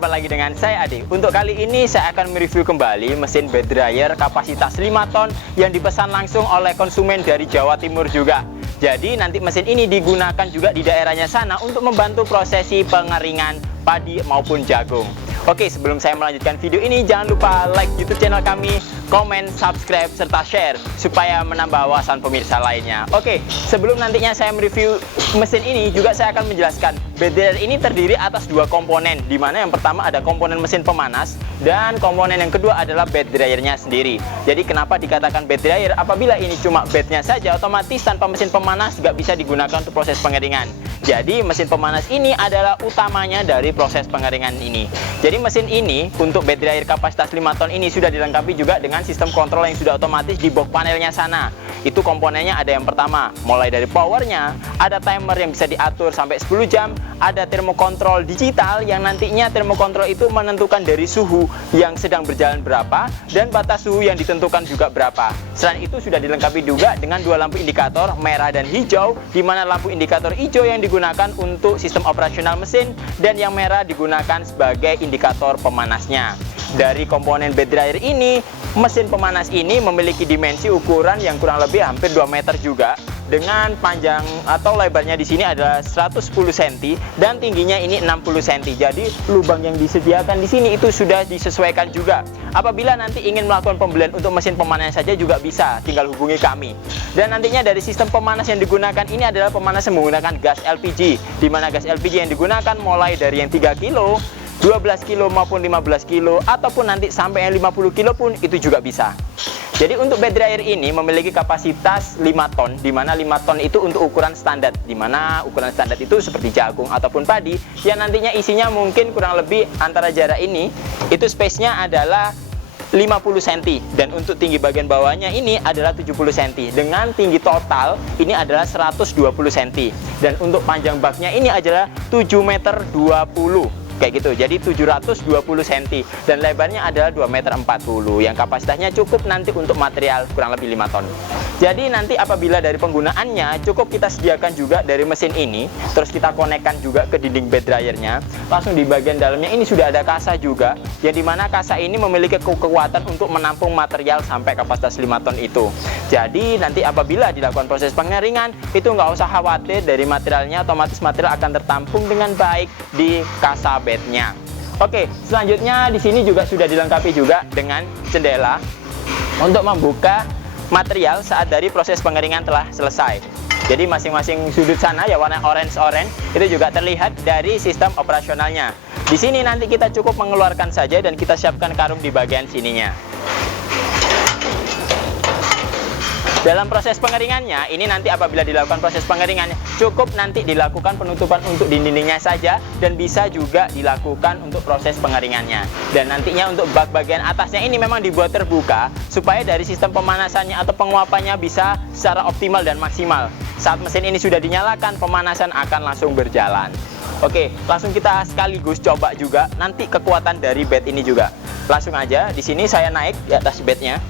jumpa lagi dengan saya Ade. Untuk kali ini saya akan mereview kembali mesin bed dryer kapasitas 5 ton yang dipesan langsung oleh konsumen dari Jawa Timur juga. Jadi nanti mesin ini digunakan juga di daerahnya sana untuk membantu prosesi pengeringan padi maupun jagung. Oke, sebelum saya melanjutkan video ini, jangan lupa like YouTube channel kami, komen, subscribe, serta share supaya menambah wawasan pemirsa lainnya. Oke, sebelum nantinya saya mereview mesin ini, juga saya akan menjelaskan bed dryer ini terdiri atas dua komponen, di mana yang pertama ada komponen mesin pemanas dan komponen yang kedua adalah bed dryernya sendiri. Jadi kenapa dikatakan bed dryer? Apabila ini cuma bednya saja, otomatis tanpa mesin pemanas juga bisa digunakan untuk proses pengeringan. Jadi mesin pemanas ini adalah utamanya dari proses pengeringan ini. Jadi mesin ini untuk bed dryer kapasitas 5 ton ini sudah dilengkapi juga dengan sistem kontrol yang sudah otomatis di box panelnya sana. Itu komponennya ada yang pertama, mulai dari powernya, ada timer yang bisa diatur sampai 10 jam, ada termokontrol digital yang nantinya termokontrol itu menentukan dari suhu yang sedang berjalan berapa dan batas suhu yang ditentukan juga berapa. Selain itu sudah dilengkapi juga dengan dua lampu indikator merah dan hijau, di mana lampu indikator hijau yang digunakan untuk sistem operasional mesin dan yang merah digunakan sebagai indikator pemanasnya. Dari komponen bed dryer ini, mesin pemanas ini memiliki dimensi ukuran yang kurang lebih hampir 2 meter juga, dengan panjang atau lebarnya di sini adalah 110 cm dan tingginya ini 60 cm. Jadi lubang yang disediakan di sini itu sudah disesuaikan juga. Apabila nanti ingin melakukan pembelian untuk mesin pemanas saja juga bisa, tinggal hubungi kami. Dan nantinya dari sistem pemanas yang digunakan ini adalah pemanas yang menggunakan gas LPG, di mana gas LPG yang digunakan mulai dari yang 3 kilo, 12 kilo maupun 15 kilo ataupun nanti sampai yang 50 kilo pun itu juga bisa. Jadi untuk bed dryer ini memiliki kapasitas 5 ton, di mana 5 ton itu untuk ukuran standar, di mana ukuran standar itu seperti jagung ataupun padi yang nantinya isinya mungkin kurang lebih antara jarak ini itu space-nya adalah 50 cm dan untuk tinggi bagian bawahnya ini adalah 70 cm dengan tinggi total ini adalah 120 cm dan untuk panjang baknya ini adalah 7,20 meter kayak gitu. Jadi 720 cm dan lebarnya adalah 2,40 meter yang kapasitasnya cukup nanti untuk material kurang lebih 5 ton. Jadi nanti apabila dari penggunaannya cukup kita sediakan juga dari mesin ini, terus kita konekkan juga ke dinding bed dryernya. Langsung di bagian dalamnya ini sudah ada kasa juga, yang dimana kasa ini memiliki kekuatan untuk menampung material sampai kapasitas 5 ton itu. Jadi nanti apabila dilakukan proses pengeringan itu nggak usah khawatir dari materialnya, otomatis material akan tertampung dengan baik di kasa bednya. Oke, selanjutnya di sini juga sudah dilengkapi juga dengan jendela untuk membuka material saat dari proses pengeringan telah selesai. Jadi masing-masing sudut sana ya warna orange itu juga terlihat dari sistem operasionalnya. Di sini nanti kita cukup mengeluarkan saja dan kita siapkan karung di bagian sininya. Dalam proses pengeringannya, ini nanti apabila dilakukan proses pengeringan, cukup nanti dilakukan penutupan untuk dindingnya saja dan bisa juga dilakukan untuk proses pengeringannya. Dan nantinya untuk bak bagian atasnya ini memang dibuat terbuka supaya dari sistem pemanasannya atau penguapannya bisa secara optimal dan maksimal. Saat mesin ini sudah dinyalakan, pemanasan akan langsung berjalan. Oke, langsung kita sekaligus coba juga nanti kekuatan dari bed ini juga. Langsung aja, di sini saya naik di atas bednya.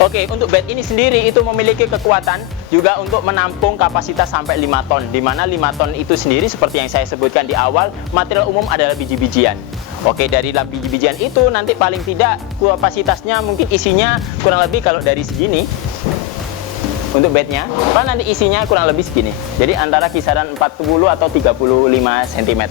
Oke, untuk bed ini sendiri itu memiliki kekuatan juga untuk menampung kapasitas sampai 5 ton. Di mana 5 ton itu sendiri seperti yang saya sebutkan di awal, material umum adalah biji-bijian. Oke, dari biji-bijian itu nanti paling tidak kapasitasnya mungkin isinya kurang lebih kalau dari segini. Untuk bednya, kalau nanti isinya kurang lebih segini. Jadi antara kisaran 40 atau 35 cm.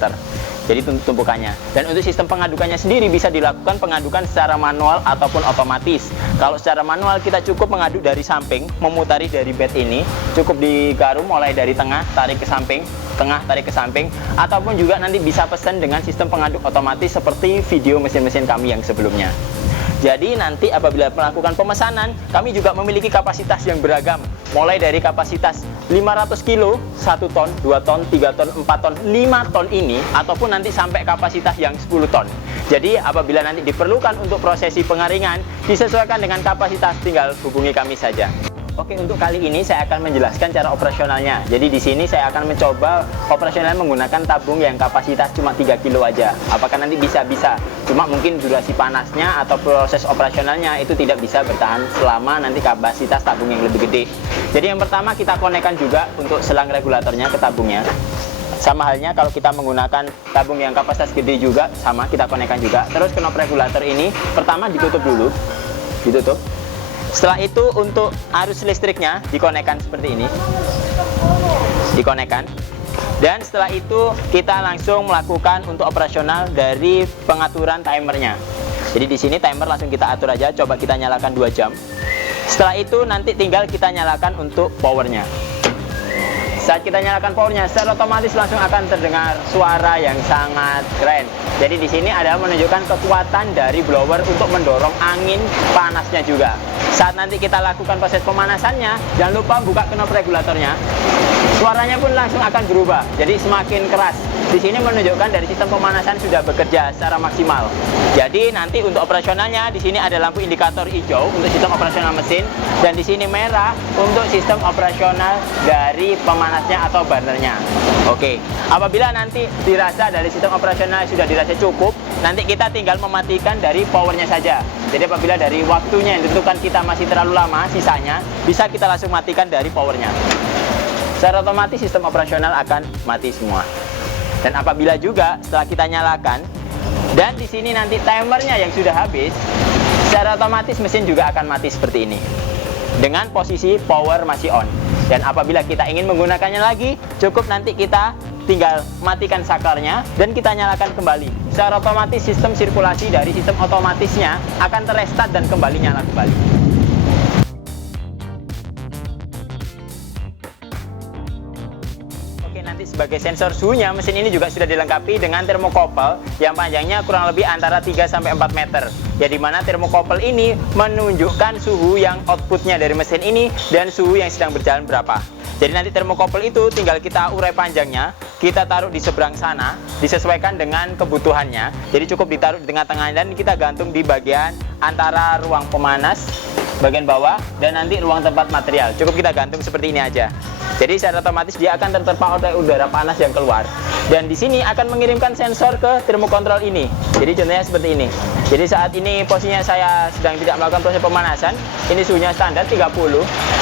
Jadi tumpukannya. Dan untuk sistem pengadukannya sendiri bisa dilakukan pengadukan secara manual ataupun otomatis. Kalau secara manual kita cukup mengaduk dari samping, memutari dari bed ini, cukup digarum mulai dari tengah, tarik ke samping, tengah, tarik ke samping, ataupun juga nanti bisa pesan dengan sistem pengaduk otomatis seperti video mesin-mesin kami yang sebelumnya. Jadi nanti apabila melakukan pemesanan, kami juga memiliki kapasitas yang beragam. Mulai dari kapasitas 500 kilo, 1 ton, 2 ton, 3 ton, 4 ton, 5 ton ini, ataupun nanti sampai kapasitas yang 10 ton. Jadi apabila nanti diperlukan untuk prosesi pengeringan, disesuaikan dengan kapasitas, tinggal hubungi kami saja. Oke, untuk kali ini saya akan menjelaskan cara operasionalnya. Jadi di sini saya akan mencoba operasional menggunakan tabung yang kapasitas cuma 3 kilo aja. Apakah nanti bisa? Cuma mungkin durasi panasnya atau proses operasionalnya itu tidak bisa bertahan selama nanti kapasitas tabung yang lebih gede. Jadi yang pertama kita konekkan juga untuk selang regulatornya ke tabungnya. Sama halnya kalau kita menggunakan tabung yang kapasitas gede juga, sama kita konekkan juga. Terus knob regulator ini pertama ditutup dulu, ditutup. Setelah itu untuk arus listriknya dikonekkan seperti ini, dikonekkan. Dan setelah itu kita langsung melakukan untuk operasional dari pengaturan timernya. Jadi di sini timer langsung kita atur aja, coba kita nyalakan 2 jam. Setelah itu nanti tinggal kita nyalakan untuk powernya. Saat kita nyalakan powernya, secara otomatis langsung akan terdengar suara yang sangat keren. Jadi di sini adalah menunjukkan kekuatan dari blower untuk mendorong angin panasnya juga. Saat nanti kita lakukan proses pemanasannya, jangan lupa buka knob regulatornya. Suaranya pun langsung akan berubah, jadi semakin keras. Di sini menunjukkan dari sistem pemanasan sudah bekerja secara maksimal. Jadi nanti untuk operasionalnya di sini ada lampu indikator hijau untuk sistem operasional mesin, dan di sini merah untuk sistem operasional dari pemanasnya atau burnernya. Oke, apabila nanti dirasa dari sistem operasional sudah dirasa cukup, nanti kita tinggal mematikan dari powernya saja. Jadi apabila dari waktunya yang ditentukan kita masih terlalu lama, sisanya bisa kita langsung matikan dari powernya. Secara otomatis sistem operasional akan mati semua. Dan apabila juga setelah kita nyalakan dan di sini nanti timernya yang sudah habis, secara otomatis mesin juga akan mati seperti ini dengan posisi power masih on. Dan apabila kita ingin menggunakannya lagi, cukup nanti kita tinggal matikan saklarnya dan kita nyalakan kembali. Secara otomatis sistem sirkulasi dari sistem otomatisnya akan terrestart dan kembali nyala kembali. Nanti sebagai sensor suhunya, mesin ini juga sudah dilengkapi dengan thermocouple yang panjangnya kurang lebih antara 3-4 meter. Ya, dimana thermocouple ini menunjukkan suhu yang outputnya dari mesin ini dan suhu yang sedang berjalan berapa. Jadi nanti thermocouple itu tinggal kita urai panjangnya, kita taruh di seberang sana, disesuaikan dengan kebutuhannya. Jadi cukup ditaruh di tengah-tengah dan kita gantung di bagian antara ruang pemanas bagian bawah dan nanti ruang tempat material. Cukup kita gantung seperti ini aja. Jadi secara otomatis dia akan terterpa oleh udara panas yang keluar. Dan di sini akan mengirimkan sensor ke thermocontrol ini. Jadi contohnya seperti ini. Jadi saat ini posisinya saya sedang tidak melakukan proses pemanasan. Ini suhunya standar 30.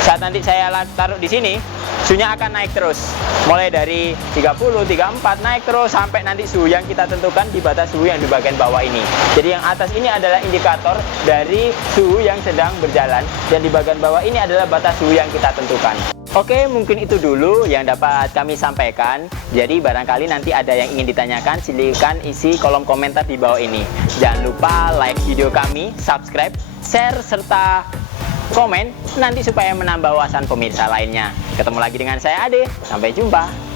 Saat nanti saya taruh di sini, suhunya akan naik terus. Mulai dari 30, 34 naik terus sampai nanti suhu yang kita tentukan di batas suhu yang di bagian bawah ini. Jadi yang atas ini adalah indikator dari suhu yang sedang berjalan dan di bagian bawah ini adalah batas suhu yang kita tentukan. Oke, mungkin itu dulu yang dapat kami sampaikan. Jadi barangkali nanti ada yang ingin ditanyakan, silakan isi kolom komentar di bawah ini. Jangan lupa like video kami, subscribe, share, serta komen nanti supaya menambah wawasan pemirsa lainnya. Ketemu lagi dengan saya Ade, sampai jumpa.